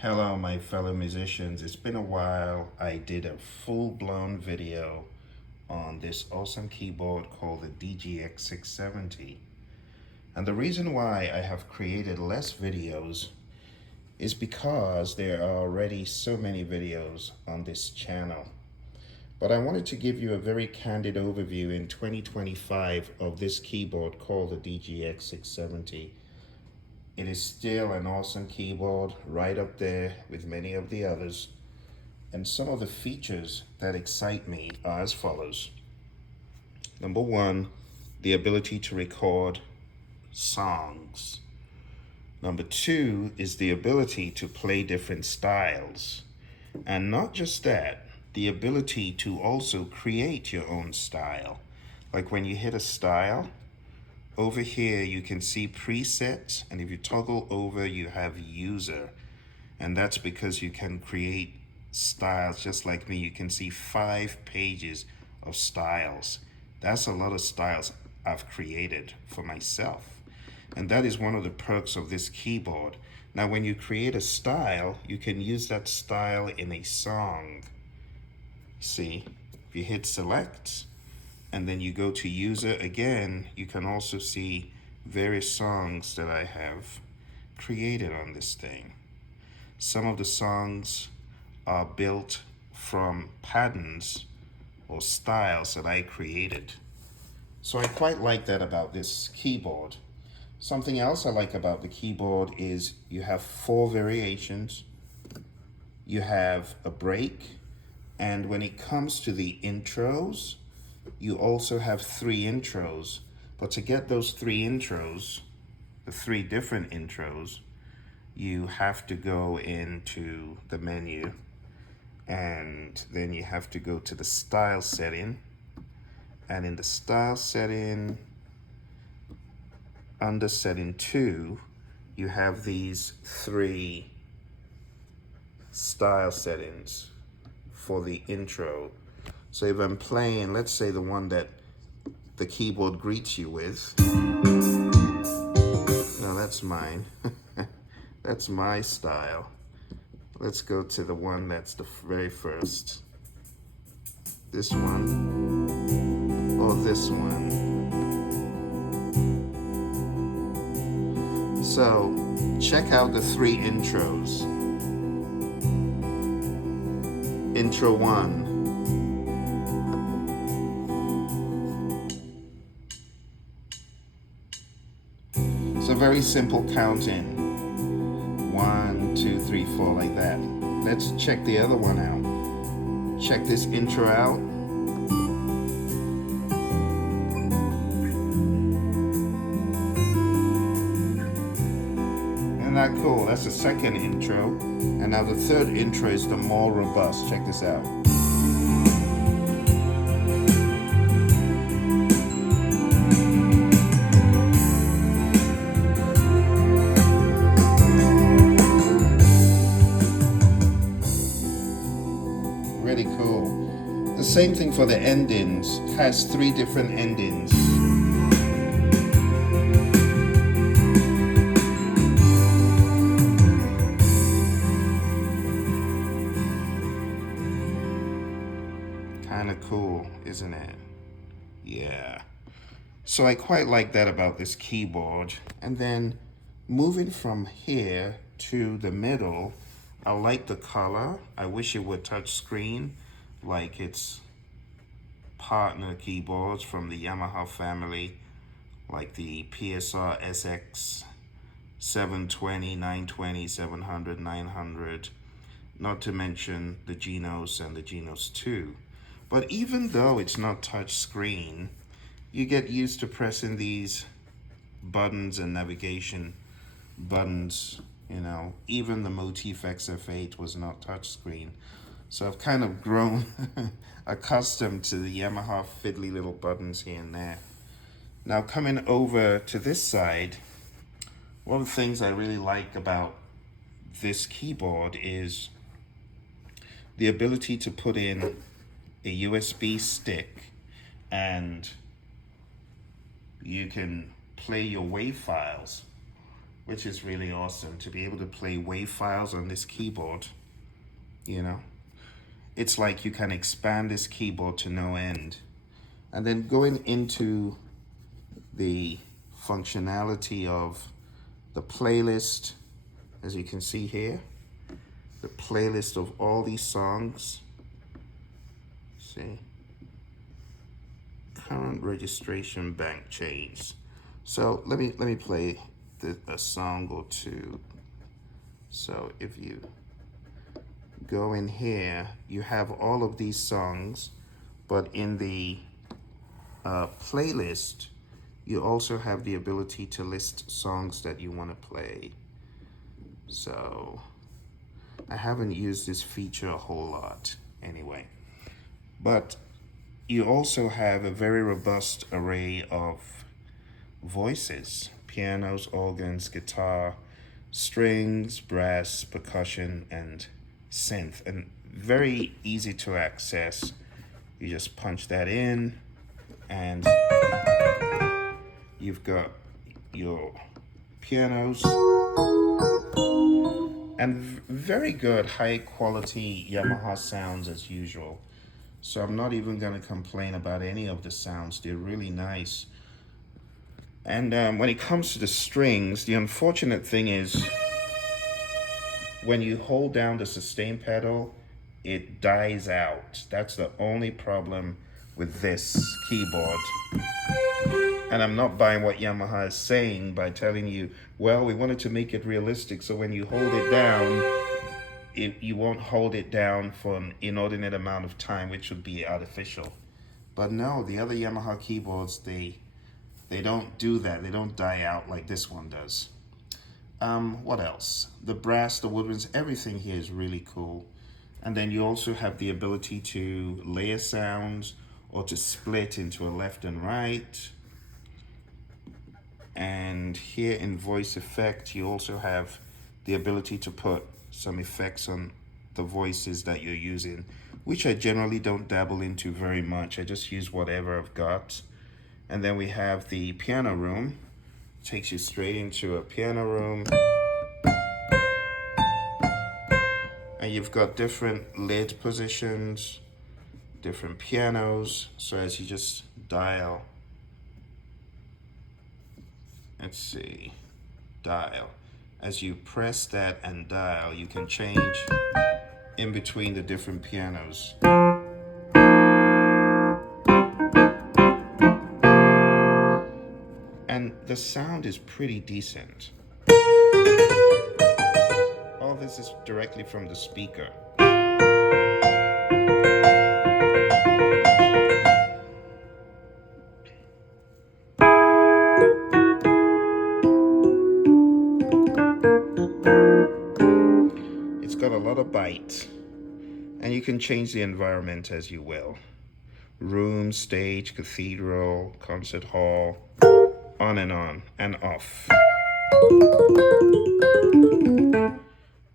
Hello, my fellow musicians. It's been a while. I did a full-blown video on this awesome keyboard called the DGX 670. And the reason why I have created less videos is because there are already so many videos on this channel. But I wanted to give you a very candid overview in 2025 of this keyboard called the DGX 670. It is still an awesome keyboard, right up there with many of the others. And some of the features that excite me are as follows. Number one, the ability to record songs. Number two is the ability to play different styles. And not just that, the ability to also create your own style. Like when you hit a style, over here you can see presets, and if you toggle over you have user, and that's because you can create styles just like me. You can see 5 pages of styles. That's a lot of styles I've created for myself, and that is one of the perks of this keyboard. Now when you create a style, you can use that style in a song. See, if you hit select and then you go to user again, you can also see various songs that I have created on this thing. Some of the songs are built from patterns or styles that I created. So I quite like that about this keyboard. Something else I like about the keyboard is you have 4 variations. You have a break, and when it comes to the intros, you also have 3 intros. But to get those 3 intros, the 3 different intros, you have to go into the menu, and then you have to go to the style setting. And in the style setting, under setting 2, you have these 3 style settings for the intro. So if I'm playing, let's say the one that the keyboard greets you with. No, that's mine. That's my style. Let's go to the one that's the very first. This one, or this one. So check out the 3 intros. Intro 1. So very simple counting. 1, 2, 3, 4, like that. Let's check the other one out. Check this intro out. Isn't that cool? That's the second intro. And now the third intro is the more robust. Check this out. Really cool. The same thing for the endings. It has 3 different endings. Kind of cool, isn't it? Yeah. So I quite like that about this keyboard. And then moving from here to the middle, I like the color. I wish it would touch screen like its partner keyboards from the Yamaha family, like the PSR SX 720, 920, 700, 900, not to mention the Genos and the Genos 2. But even though it's not touch screen, you get used to pressing these buttons and navigation buttons. You know, even the Motif XF8 was not touchscreen. So I've kind of grown accustomed to the Yamaha fiddly little buttons here and there. Now coming over to this side, one of the things I really like about this keyboard is the ability to put in a USB stick, and you can play your WAV files which is really awesome to be able to play WAV files on this keyboard. You know, it's like you can expand this keyboard to no end. And then going into the functionality of the playlist, as you can see here, the playlist of all these songs. See, current registration bank chains. So let me play a song or two. So if you go in here, you have all of these songs, but in the playlist, you also have the ability to list songs that you want to play. So I haven't used this feature a whole lot anyway, but you also have a very robust array of voices: pianos, organs, guitar, strings, brass, percussion, and synth, and very easy to access. You just punch that in and you've got your pianos and very good high quality Yamaha sounds as usual. So I'm not even going to complain about any of the sounds. They're really nice. And when it comes to the strings, the unfortunate thing is when you hold down the sustain pedal, it dies out. That's the only problem with this keyboard. And I'm not buying what Yamaha is saying by telling you, well, we wanted to make it realistic, so when you hold it down, you won't hold it down for an inordinate amount of time, which would be artificial. But no, the other Yamaha keyboards, they don't do that. They don't die out like this one does. What else? The brass, the woodwinds, everything here is really cool. And then you also have the ability to layer sounds or to split into a left and right. And here in voice effect, you also have the ability to put some effects on the voices that you're using, which I generally don't dabble into very much. I just use whatever I've got. And then we have the piano room. Takes you straight into a piano room. And you've got different lid positions, different pianos. So as you just dial, let's see, dial. As you press that and dial, you can change in between the different pianos. And the sound is pretty decent. All this is directly from the speaker. It's got a lot of bite, and you can change the environment as you will. Room, stage, cathedral, concert hall, on and off.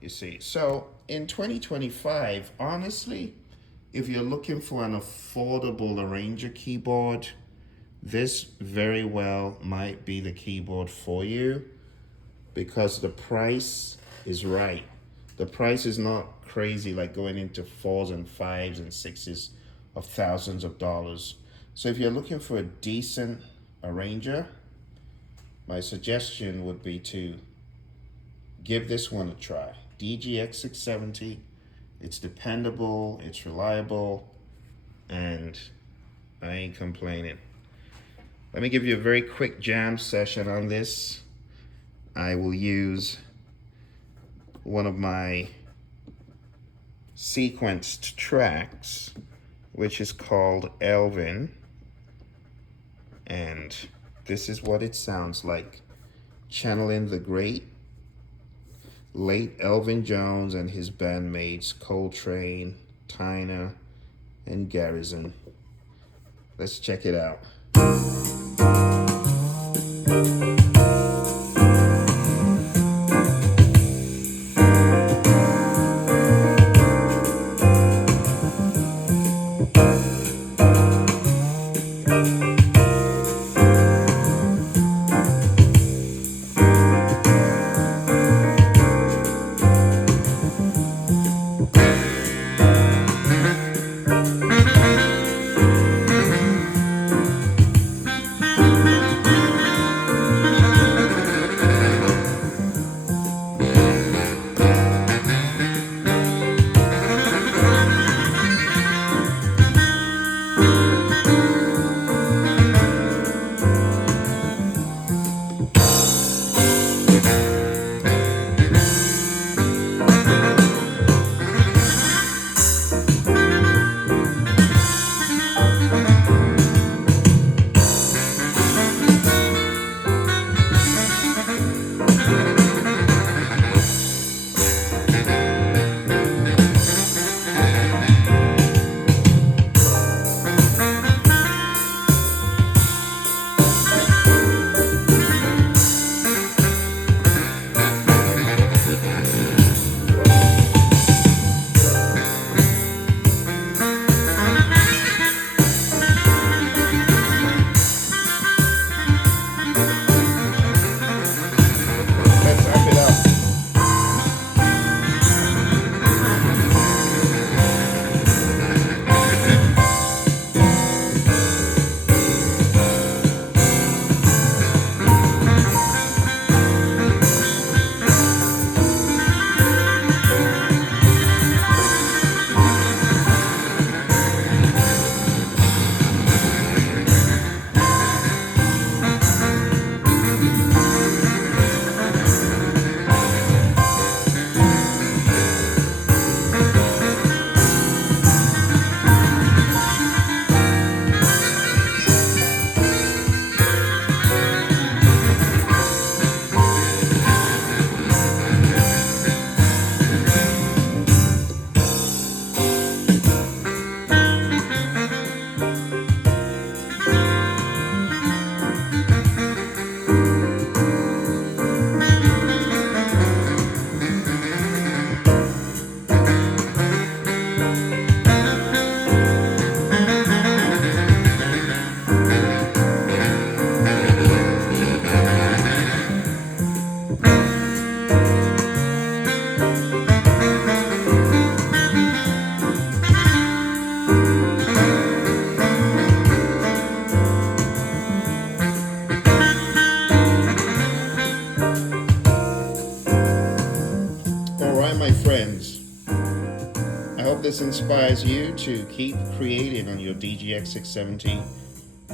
You see, so in 2025, honestly, if you're looking for an affordable arranger keyboard, this very well might be the keyboard for you because the price is right. The price is not crazy like going into 4s and 5s and 6s of thousands of dollars. So if you're looking for a decent arranger, my suggestion would be to give this one a try. DGX 670. It's dependable, it's reliable, and I ain't complaining. Let me give you a very quick jam session on this. I will use one of my sequenced tracks, which is called Elvin, and this is what it sounds like, channeling the great late Elvin Jones and his bandmates Coltrane, Tyner, and Garrison. Let's check it out. my friends, I hope this inspires you to keep creating on your DGX 670.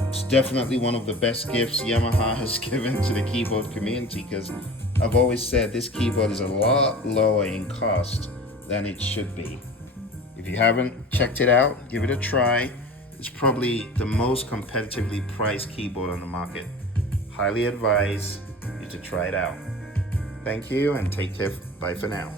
It's definitely one of the best gifts Yamaha has given to the keyboard community, because I've always said this keyboard is a lot lower in cost than it should be. If you haven't checked it out, give it a try. It's probably the most competitively priced keyboard on the market. Highly advise you to try it out. Thank you and take care. Bye for now.